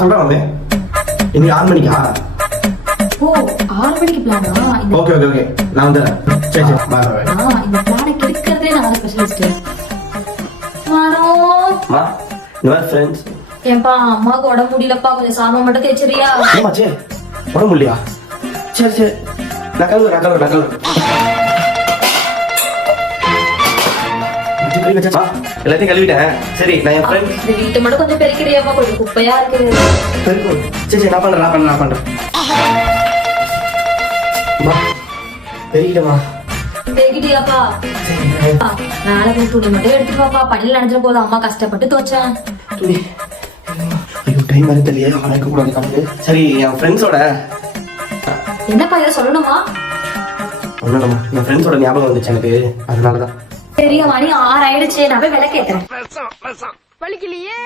சொல்றேன் மாமே. இன்னைக்கு 6 மணிக்கா? ஓ 6 மணிக்கு பிளானா? ஓகே ஓகே ஓகே, நான் வந்துடுறேன். சரி சரி, பாய் பாய். இந்த பிளானை கெடுக்கிறதே நான் ஸ்பெஷலிஸ்ட். மானோ மா, இந்த மாதிரி ஃப்ரெண்ட்ஸ். ஏன்பா அம்மாவுக்கு உடம்பு முடியலப்பா, கொஞ்சம் சாமான் மட்டும் தேய்ச்சறியா? ஏமாச்சே உடம்பு முடியா? சரி சரி, நான் கழுவுறேன். எல்லாத்தையும் கழுவிட்டேன். சரி, நான் என் ஃப்ரெண்ட் இந்த வீட்டை மட்டும் கொஞ்சம் பெருக்கிறியாப்பா, கொஞ்சம் குப்பையா இருக்கு. சரி நான் பண்றேன். பெருகிட்டமா? பெருக்கிட்டியாப்பா? நாளைக்கு துணி மட்டும் எடுத்துப்பாப்பா, பணியில் நினைச்சிட போதும், அம்மா கஷ்டப்பட்டு துவைச்சேன். துணி ஐயோ, டைம் மாதிரி தெரியல, அவனுக்கு கூட கம்மி. சரி, என் ஃப்ரெண்ட்ஸோட. என்னப்பா இதை சொல்லணுமா? ஒண்ணுமா, என் ஃப்ரெண்ட்ஸோட ஞாபகம் வந்துச்சு எனக்கு, அதனாலதான். பெரிய மணி 6 ஆயிடுச்சு, நான் போய் விளக்கேத்துறேன். வலிக்கலையே.